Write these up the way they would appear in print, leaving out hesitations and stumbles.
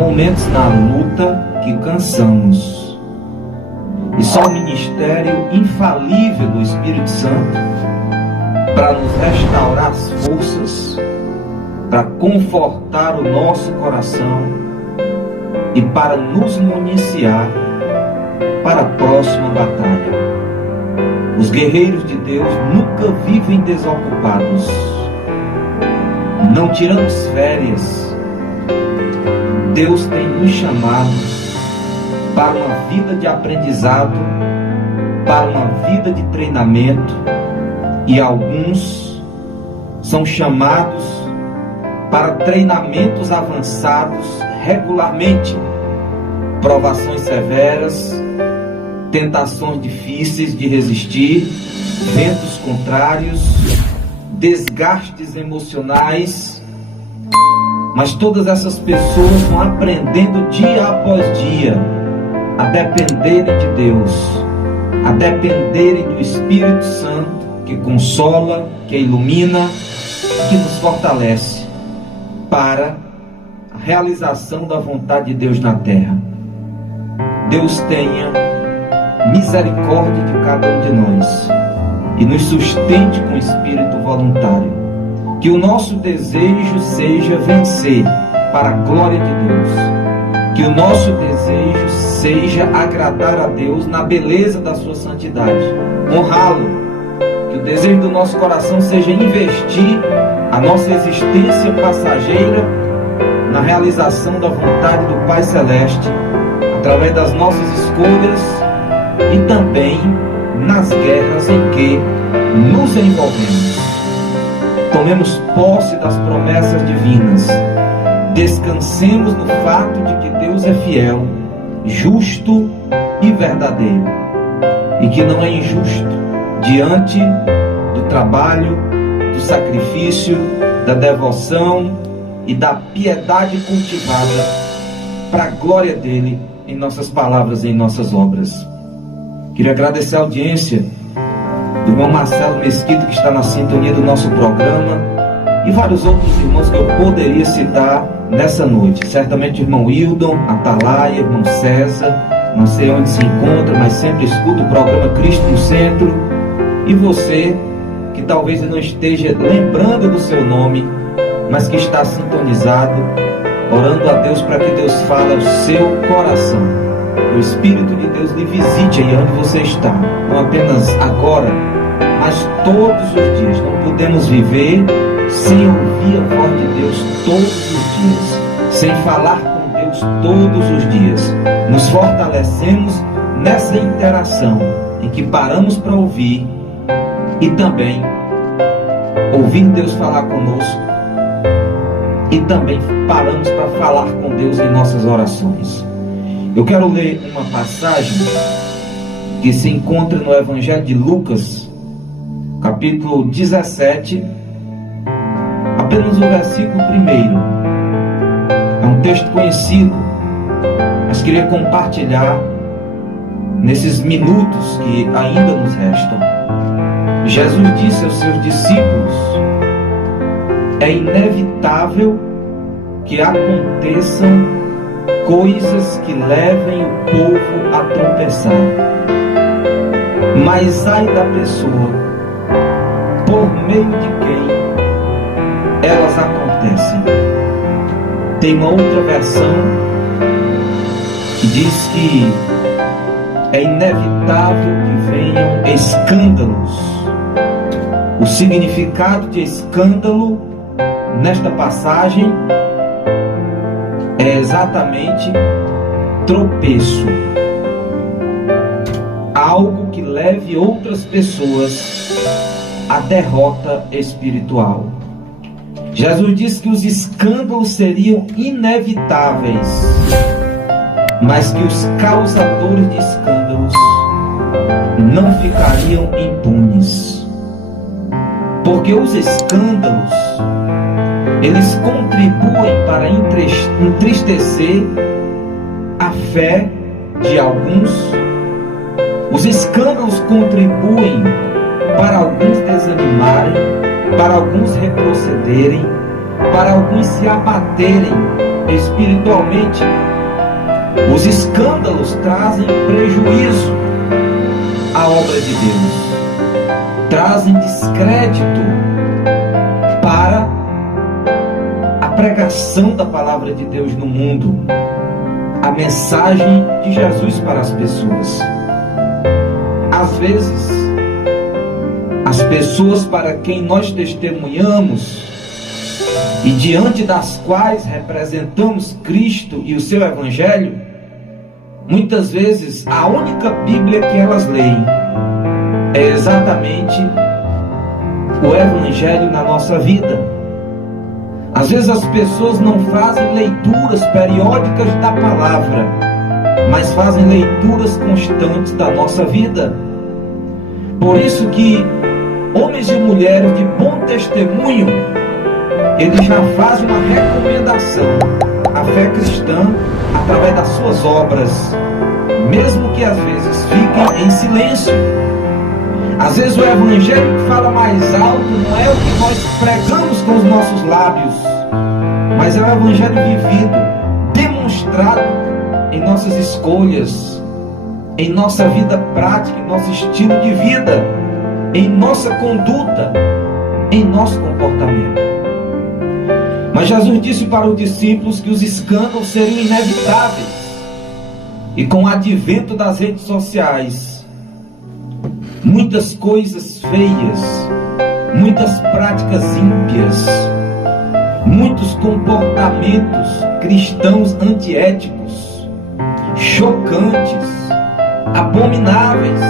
momentos na luta que cansamos, e só o ministério infalível do Espírito Santo para nos restaurar as forças, para confortar o nosso coração e para nos municiar para a próxima batalha. Os guerreiros de Deus nunca vivem desocupados. Não tiramos férias. Deus tem nos chamado para uma vida de aprendizado, para uma vida de treinamento, e alguns são chamados para treinamentos avançados regularmente, provações severas, tentações difíceis de resistir, ventos contrários, desgastes emocionais, mas todas essas pessoas vão aprendendo dia após dia a dependerem de Deus, a dependerem do Espírito Santo, que consola, que ilumina, que nos fortalece para a realização da vontade de Deus na terra. Deus tenha misericórdia de cada um de nós e nos sustente com espírito voluntário. Que o nosso desejo seja vencer para a glória de Deus. Que o nosso desejo seja agradar a Deus na beleza da sua santidade, honrá-lo. Que o desejo do nosso coração seja investir a nossa existência passageira na realização da vontade do Pai Celeste, através das nossas escolhas e também nas guerras em que nos envolvemos. Tomemos posse das promessas divinas. Descansemos no fato de que Deus é fiel, justo e verdadeiro, e que não é injusto diante do trabalho, do sacrifício, da devoção e da piedade cultivada para a glória dele em nossas palavras e em nossas obras. Queria agradecer a audiência do irmão Marcelo Mesquita, que está na sintonia do nosso programa, e vários outros irmãos que eu poderia citar nessa noite. Certamente o irmão Hildon, Atalaia, irmão César, não sei onde se encontra, mas sempre escuta o programa Cristo no Centro. E você, que talvez não esteja lembrando do seu nome, mas que está sintonizado, orando a Deus para que Deus fale ao seu coração. O Espírito de Deus lhe visite aí onde você está, não apenas agora, mas todos os dias. Não podemos viver sem ouvir a voz de Deus todos os dias, sem falar com Deus todos os dias. Nos fortalecemos nessa interação em que paramos para ouvir e também ouvir Deus falar conosco, e também paramos para falar com Deus em nossas orações. Eu quero ler uma passagem que se encontra no Evangelho de Lucas, capítulo 17, apenas o versículo 1. É um texto conhecido, mas queria compartilhar nesses minutos que ainda nos restam. Jesus disse aos seus discípulos: é inevitável que aconteçam coisas que levem o povo a tropeçar, mas ai da pessoa por meio de quem elas acontecem. Tem uma outra versão que diz que é inevitável que venham escândalos. O significado de escândalo nesta passagem é exatamente tropeço, algo que leve outras pessoas à derrota espiritual. Jesus disse que os escândalos seriam inevitáveis, mas que os causadores de escândalos não ficariam impunes. Porque os escândalos, eles contribuem para entristecer a fé de alguns. Os escândalos contribuem para alguns desanimarem, para alguns retrocederem, para alguns se abaterem espiritualmente, os escândalos trazem prejuízo à obra de Deus, trazem descrédito para a pregação da palavra de Deus no mundo, a mensagem de Jesus para as pessoas. Às vezes, as pessoas para quem nós testemunhamos e diante das quais representamos Cristo e o seu Evangelho, muitas vezes a única Bíblia que elas leem é exatamente o Evangelho na nossa vida. Às vezes as pessoas não fazem leituras periódicas da palavra, mas fazem leituras constantes da nossa vida. Por isso que homens e mulheres de bom testemunho, eles já fazem uma recomendação à fé cristã através das suas obras, mesmo que às vezes fiquem em silêncio. Às vezes o Evangelho que fala mais alto não é o que nós pregamos com os nossos lábios, mas é o Evangelho vivido, demonstrado em nossas escolhas, em nossa vida prática, em nosso estilo de vida, em nossa conduta, em nosso comportamento. Mas Jesus disse para os discípulos que os escândalos seriam inevitáveis, e com o advento das redes sociais, muitas coisas feias, muitas práticas ímpias, muitos comportamentos cristãos antiéticos, chocantes, abomináveis,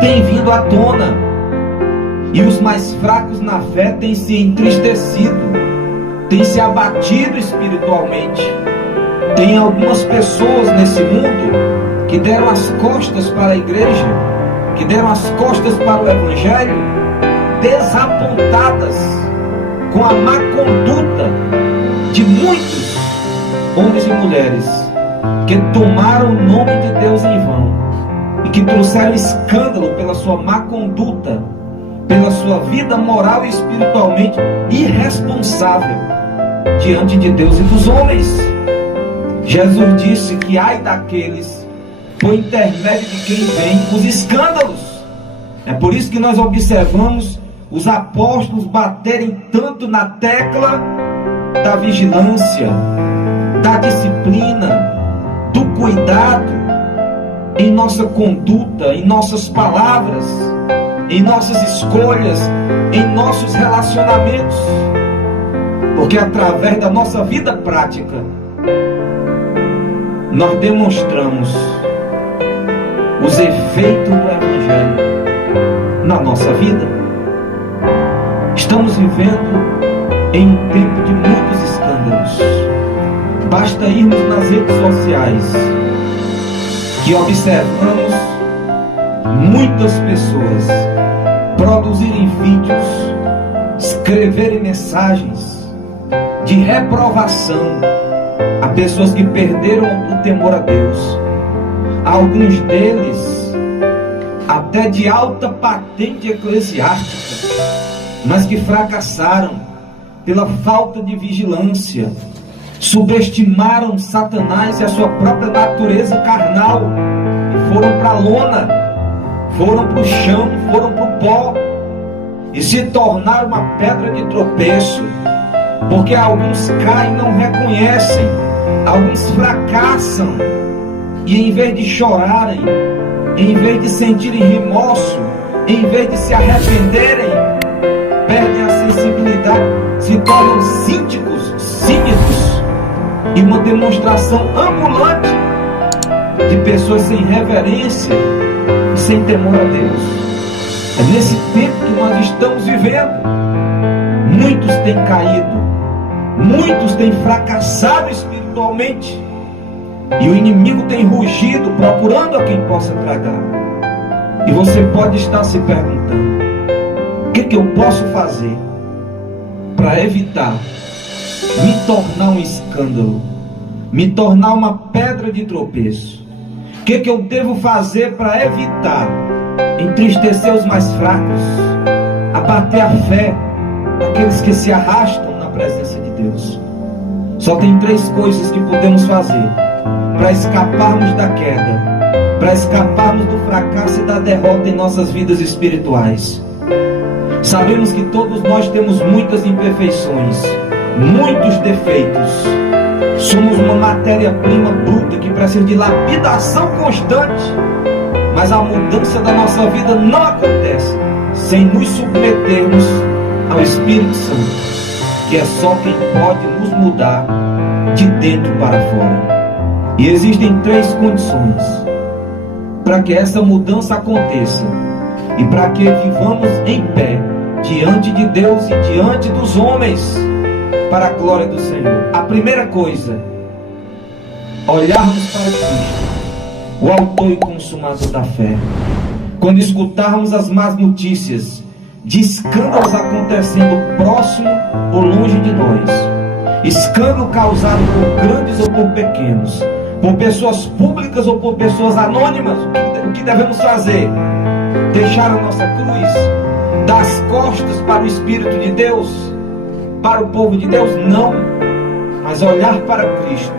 têm vindo à tona, e os mais fracos na fé têm se entristecido, têm se abatido espiritualmente. Tem algumas pessoas nesse mundo que deram as costas para a igreja, que deram as costas para o Evangelho, desapontadas com a má conduta de muitos homens e mulheres que tomaram o nome de Deus em vão e que trouxeram escândalo pela sua má conduta, pela sua vida moral e espiritualmente irresponsável diante de Deus e dos homens. Jesus disse que ai daqueles por intermédio de quem vem os escândalos. É por isso que nós observamos os apóstolos baterem tanto na tecla da vigilância, da disciplina, do cuidado em nossa conduta, em nossas palavras, em nossas escolhas, em nossos relacionamentos, porque através da nossa vida prática nós demonstramos os efeitos do Evangelho na nossa vida. Estamos vivendo em um tempo de muitos escândalos. Basta irmos nas redes sociais que observamos muitas pessoas produzirem vídeos, escreverem mensagens de reprovação a pessoas que perderam o temor a Deus. Alguns deles até de alta patente eclesiástica, mas que fracassaram pela falta de vigilância, subestimaram Satanás e a sua própria natureza carnal e foram para a lona, foram para o chão, foram para o pó e se tornaram uma pedra de tropeço, porque alguns caem e não reconhecem, alguns fracassam e em vez de chorarem, em vez de sentirem remorso, em vez de se arrependerem, perdem a sensibilidade, se tornam cínicos e uma demonstração ambulante de pessoas sem reverência e sem temor a Deus. É nesse tempo que nós estamos vivendo. Muitos têm caído, muitos têm fracassado espiritualmente, e o inimigo tem rugido procurando a quem possa tragar. E você pode estar se perguntando: o que eu posso fazer para evitar me tornar um escândalo, me tornar uma pedra de tropeço? O que eu devo fazer para evitar entristecer os mais fracos, abater a fé daqueles que se arrastam na presença de Deus? Só tem 3 coisas que podemos fazer para escaparmos da queda, para escaparmos do fracasso e da derrota em nossas vidas espirituais. Sabemos que todos nós temos muitas imperfeições, muitos defeitos. Somos uma matéria-prima bruta que precisa de lapidação constante. Mas a mudança da nossa vida não acontece sem nos submetermos ao Espírito Santo, que é só quem pode nos mudar de dentro para fora. E existem 3 condições para que essa mudança aconteça e para que vivamos em pé diante de Deus e diante dos homens, para a glória do Senhor. A primeira coisa, olharmos para Cristo, o autor e consumador da fé. Quando escutarmos as más notícias de escândalos acontecendo próximo ou longe de nós, escândalo causado por grandes ou por pequenos, por pessoas públicas ou por pessoas anônimas, o que devemos fazer? Deixar a nossa cruz? Dar as costas para o Espírito de Deus? Para o povo de Deus? Não, mas olhar para Cristo,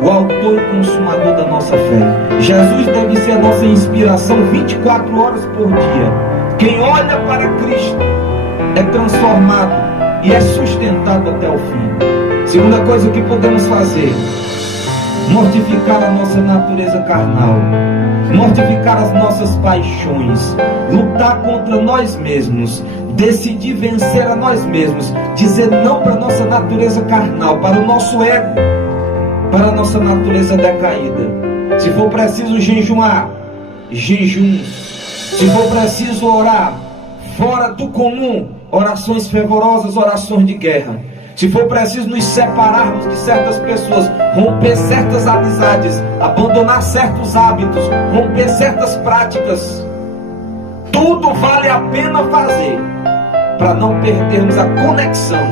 o autor e consumador da nossa fé. Jesus deve ser a nossa inspiração 24 horas por dia. Quem olha para Cristo é transformado e é sustentado até o fim. Segunda coisa que podemos fazer: mortificar a nossa natureza carnal, mortificar as nossas paixões, lutar contra nós mesmos, decidir vencer a nós mesmos, dizer não para a nossa natureza carnal, para o nosso ego, para a nossa natureza decaída. Se for preciso jejuar, jejuns. Se for preciso orar fora do comum, orações fervorosas, orações de guerra. Se for preciso nos separarmos de certas pessoas, romper certas amizades, abandonar certos hábitos, romper certas práticas, tudo vale a pena fazer para não perdermos a conexão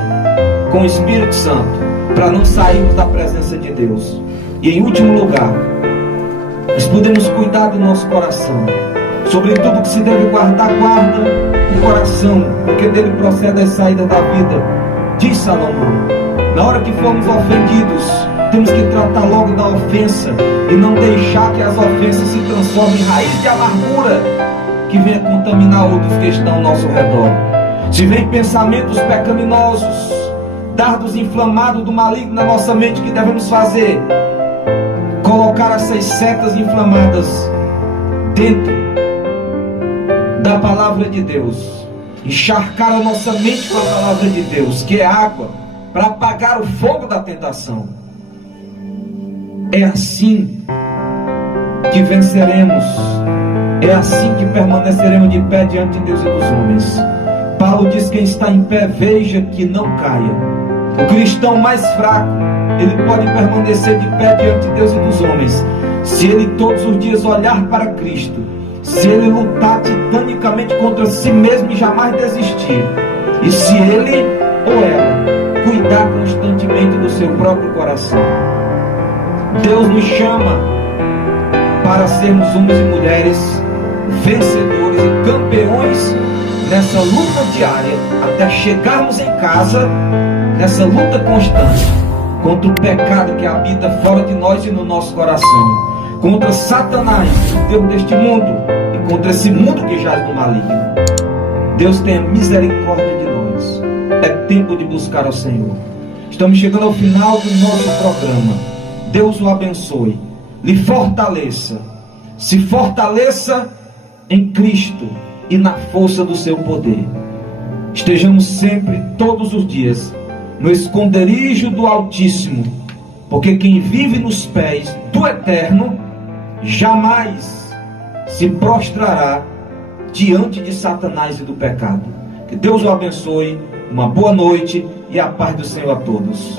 com o Espírito Santo, para não sairmos da presença de Deus. E em último lugar, nós podemos cuidar do nosso coração. Sobre tudo que se deve guardar, guarda o coração, porque dele procede a saída da vida. Diz Salomão: na hora que formos ofendidos, temos que tratar logo da ofensa e não deixar que as ofensas se transformem em raiz de amargura que venha contaminar outros que estão ao nosso redor. Se vem pensamentos pecaminosos, dardos inflamados do maligno na nossa mente, que devemos fazer? Colocar essas setas inflamadas dentro da palavra de Deus, encharcar a nossa mente com a palavra de Deus, que é água, para apagar o fogo da tentação. É assim que venceremos, é assim que permaneceremos de pé diante de Deus e dos homens. Paulo diz: quem está em pé, veja que não caia. O cristão mais fraco, ele pode permanecer de pé diante de Deus e dos homens, se ele todos os dias olhar para Cristo, se ele lutar titanicamente contra si mesmo e jamais desistir, e se ele ou ela cuidar constantemente do seu próprio coração. Deus nos chama para sermos homens e mulheres vencedores e campeões nessa luta diária, até chegarmos em casa, nessa luta constante contra o pecado que habita fora de nós e no nosso coração, contra Satanás, o Deus deste mundo, e contra esse mundo que jaz no maligno. Deus tenha misericórdia de nós. É tempo de buscar ao Senhor. Estamos chegando ao final do nosso programa. Deus o abençoe, lhe fortaleça, se fortaleça em Cristo e na força do seu poder. Estejamos sempre, todos os dias, no esconderijo do Altíssimo, porque quem vive nos pés do Eterno jamais se prostrará diante de Satanás e do pecado. Que Deus o abençoe, uma boa noite e a paz do Senhor a todos.